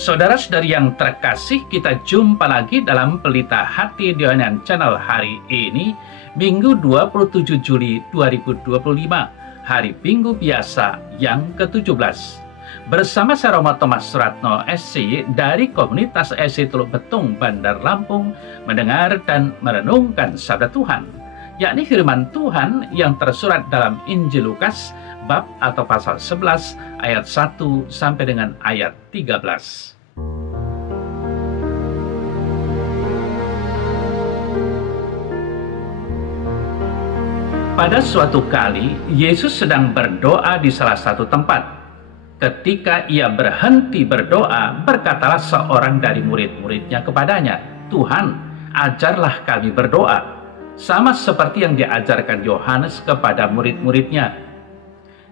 Saudara-saudari yang terkasih, kita jumpa lagi dalam Pelita Hati di Yohanan Channel hari ini, Minggu 27 Juli 2025, hari Minggu biasa yang ke-17. Bersama saya Romo Thomas Suratno SC dari komunitas SC Teluk Betung, Bandar Lampung, mendengar dan merenungkan sabda Tuhan, yakni firman Tuhan yang tersurat dalam Injil Lukas bab atau pasal 11 ayat 1 sampai dengan ayat 13. Pada suatu kali, Yesus sedang berdoa di salah satu tempat. Ketika ia berhenti berdoa, berkatalah seorang dari murid-muridnya kepadanya, "Tuhan, ajarlah kami berdoa, sama seperti yang diajarkan Yohanes kepada murid-muridnya."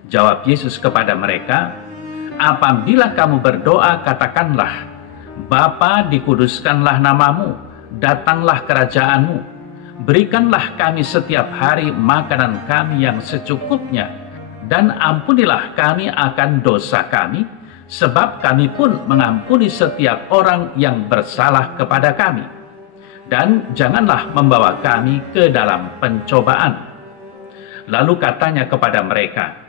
Jawab Yesus kepada mereka, "Apabila kamu berdoa, katakanlah, Bapa, dikuduskanlah namamu, datanglah kerajaanmu, berikanlah kami setiap hari makanan kami yang secukupnya, dan ampunilah kami akan dosa kami, sebab kami pun mengampuni setiap orang yang bersalah kepada kami. Dan janganlah membawa kami ke dalam pencobaan." Lalu katanya kepada mereka,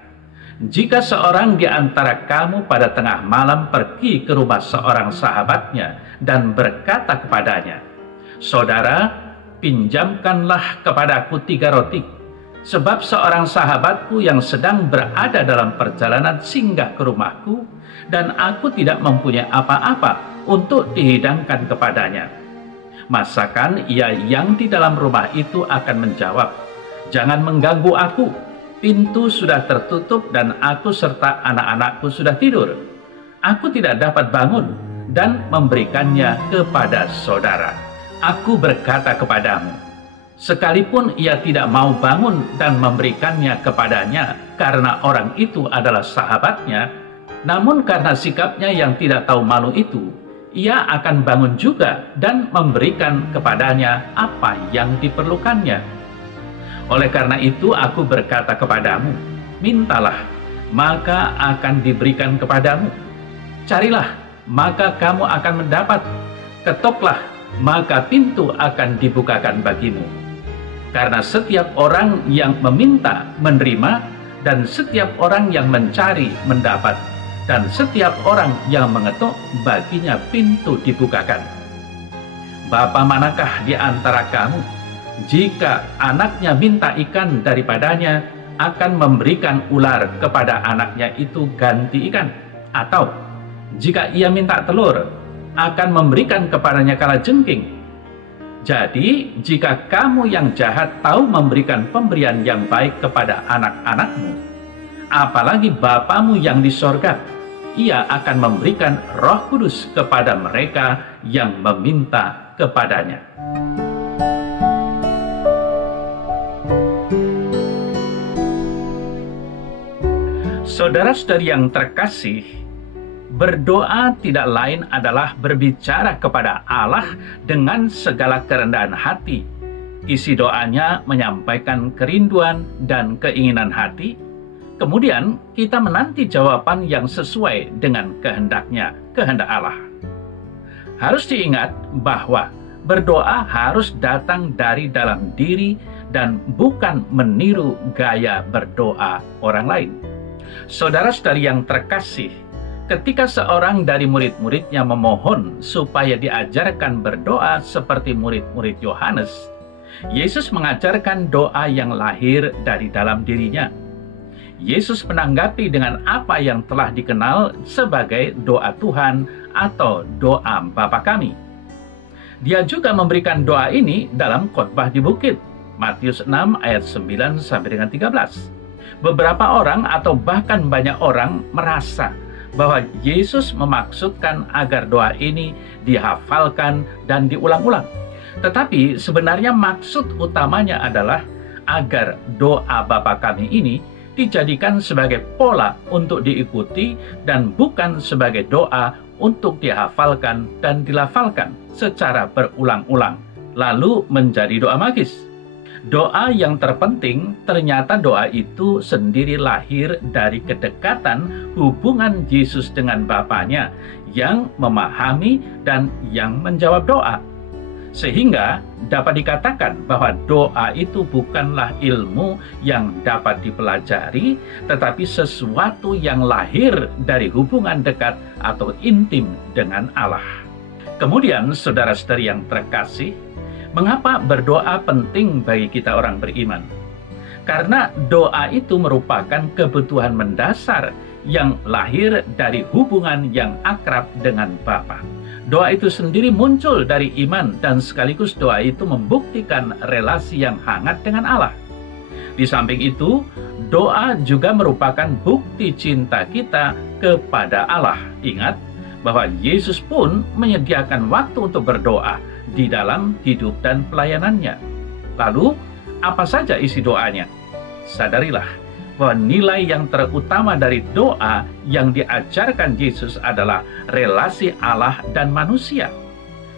"Jika seorang di antara kamu pada tengah malam pergi ke rumah seorang sahabatnya dan berkata kepadanya, 'Saudara, pinjamkanlah kepadaku 3 roti, sebab seorang sahabatku yang sedang berada dalam perjalanan singgah ke rumahku, dan aku tidak mempunyai apa-apa untuk dihidangkan kepadanya.' Masakan ia yang di dalam rumah itu akan menjawab, 'Jangan mengganggu aku, pintu sudah tertutup dan aku serta anak-anakku sudah tidur. Aku tidak dapat bangun dan memberikannya kepada saudara.' Aku berkata kepadamu, sekalipun ia tidak mau bangun dan memberikannya kepadanya karena orang itu adalah sahabatnya, namun karena sikapnya yang tidak tahu malu itu, ia akan bangun juga dan memberikan kepadanya apa yang diperlukannya. Oleh karena itu aku berkata kepadamu, mintalah, maka akan diberikan kepadamu. Carilah, maka kamu akan mendapat. Ketoklah, maka pintu akan dibukakan bagimu. Karena setiap orang yang meminta menerima, dan setiap orang yang mencari mendapat, dan setiap orang yang mengetuk baginya pintu dibukakan. Bapa manakah di antara kamu, jika anaknya minta ikan daripadanya, akan memberikan ular kepada anaknya itu ganti ikan? Atau jika ia minta telur, akan memberikan kepadanya kalajengking? Jadi, jika kamu yang jahat tahu memberikan pemberian yang baik kepada anak-anakmu, apalagi Bapamu yang di sorga, ia akan memberikan Roh Kudus kepada mereka yang meminta kepadanya." Saudara-saudari yang terkasih, berdoa tidak lain adalah berbicara kepada Allah dengan segala kerendahan hati. Isi doanya menyampaikan kerinduan dan keinginan hati. Kemudian kita menanti jawaban yang sesuai dengan kehendaknya, kehendak Allah. Harus diingat bahwa berdoa harus datang dari dalam diri dan bukan meniru gaya berdoa orang lain. Saudara-saudari yang terkasih, ketika seorang dari murid-muridnya memohon supaya diajarkan berdoa seperti murid-murid Yohanes, Yesus mengajarkan doa yang lahir dari dalam dirinya. Yesus menanggapi dengan apa yang telah dikenal sebagai doa Tuhan atau doa Bapa kami. Dia juga memberikan doa ini dalam khotbah di bukit, Matius 6 ayat 9 sampai dengan 13. Beberapa orang atau bahkan banyak orang merasa bahwa Yesus memaksudkan agar doa ini dihafalkan dan diulang-ulang. Tetapi sebenarnya maksud utamanya adalah agar doa Bapa kami ini dijadikan sebagai pola untuk diikuti dan bukan sebagai doa untuk dihafalkan dan dilafalkan secara berulang-ulang, lalu menjadi doa magis. Doa yang terpenting ternyata doa itu sendiri lahir dari kedekatan hubungan Yesus dengan Bapanya yang memahami dan yang menjawab doa. Sehingga dapat dikatakan bahwa doa itu bukanlah ilmu yang dapat dipelajari, tetapi sesuatu yang lahir dari hubungan dekat atau intim dengan Allah. Kemudian, saudara-saudari yang terkasih, mengapa berdoa penting bagi kita orang beriman? Karena doa itu merupakan kebutuhan mendasar yang lahir dari hubungan yang akrab dengan Bapa. Doa itu sendiri muncul dari iman dan sekaligus doa itu membuktikan relasi yang hangat dengan Allah. Di samping itu, doa juga merupakan bukti cinta kita kepada Allah. Ingat bahwa Yesus pun menyediakan waktu untuk berdoa di dalam hidup dan pelayanannya. Lalu, apa saja isi doanya? Sadarilah bahwa nilai yang terutama dari doa yang diajarkan Yesus adalah relasi Allah dan manusia.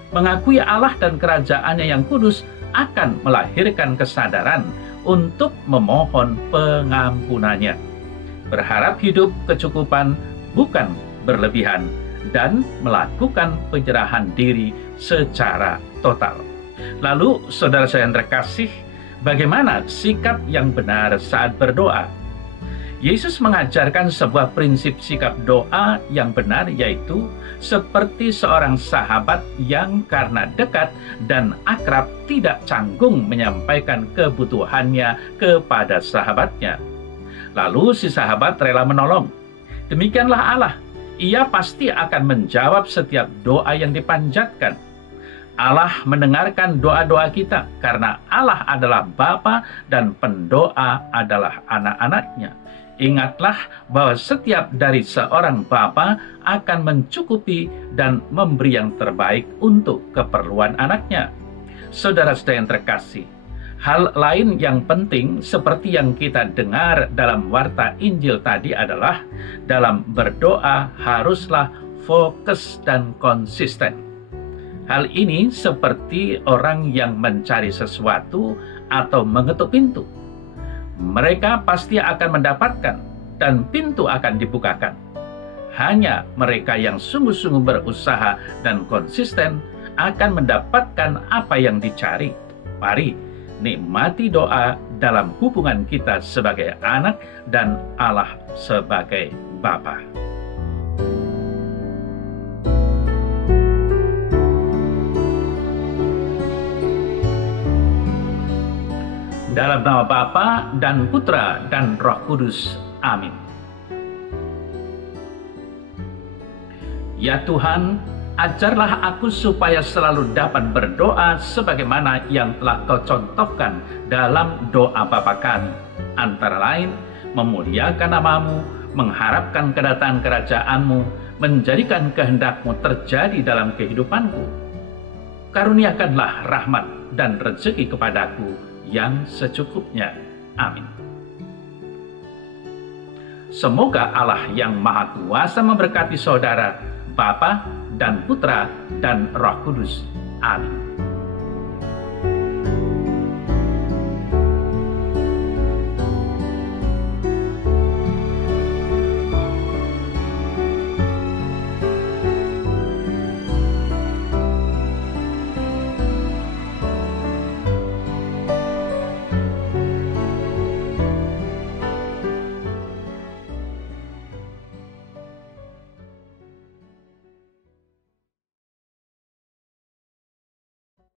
Mengakui Allah dan kerajaannya yang kudus akan melahirkan kesadaran untuk memohon pengampunannya. Berharap hidup kecukupan bukan berlebihan dan melakukan penyerahan diri secara total. Lalu, saudara-saudara yang terkasih, bagaimana sikap yang benar saat berdoa? Yesus mengajarkan sebuah prinsip sikap doa yang benar, yaitu seperti seorang sahabat yang karena dekat dan akrab tidak canggung menyampaikan kebutuhannya kepada sahabatnya. Lalu si sahabat rela menolong. Demikianlah Allah. Ia pasti akan menjawab setiap doa yang dipanjatkan. Allah mendengarkan doa-doa kita karena Allah adalah Bapa dan pendoa adalah anak-anaknya. Ingatlah bahwa setiap dari seorang bapa akan mencukupi dan memberi yang terbaik untuk keperluan anaknya. Saudara-saudara yang terkasih, hal lain yang penting seperti yang kita dengar dalam warta Injil tadi adalah dalam berdoa haruslah fokus dan konsisten. Hal ini seperti orang yang mencari sesuatu atau mengetuk pintu. Mereka pasti akan mendapatkan dan pintu akan dibukakan. Hanya mereka yang sungguh-sungguh berusaha dan konsisten akan mendapatkan apa yang dicari. Mari nikmati doa dalam hubungan kita sebagai anak dan Allah sebagai Bapa. Dalam nama Bapa dan Putra dan Roh Kudus. Amin. Ya Tuhan, ajarlah aku supaya selalu dapat berdoa sebagaimana yang telah Kau contohkan dalam doa Bapa kami. Antara lain, memuliakan nama-Mu, mengharapkan kedatangan kerajaan-Mu, menjadikan kehendak-Mu terjadi dalam kehidupanku. Karuniakanlah rahmat dan rezeki kepadaku yang secukupnya. Amin. Semoga Allah yang Maha Kuasa memberkati saudara, Bapa dan Putra dan Roh Kudus. Amin.